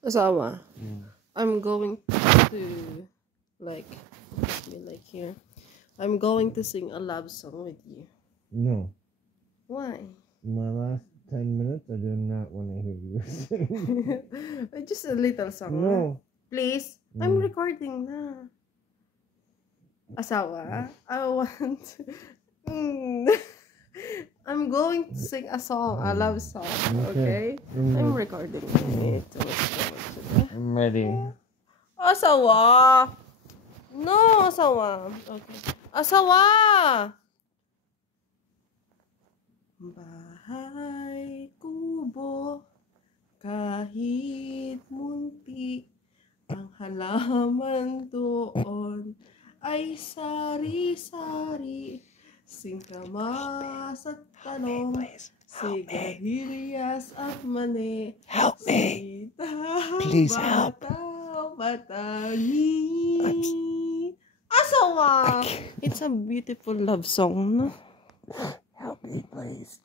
Asawa, I'm going to like be like here. I'm going to sing a love song with you. No. Why? My last 10 minutes, I do not want to hear you sing. Just a little song. No. Please. I'm recording na. Asawa, I want. I'm going to sing a song, a love song. Okay? I'm recording it. I'm ready. Asawa! No, asawa. Okay. Asawa! Bahay kubo, kahit munti, ang halaman doon ay sari-sari, singkamas at talong, sigarilyas at mani. Help me! Please help! Batangi. Asawa! It's a beautiful love song, no? Help me, please.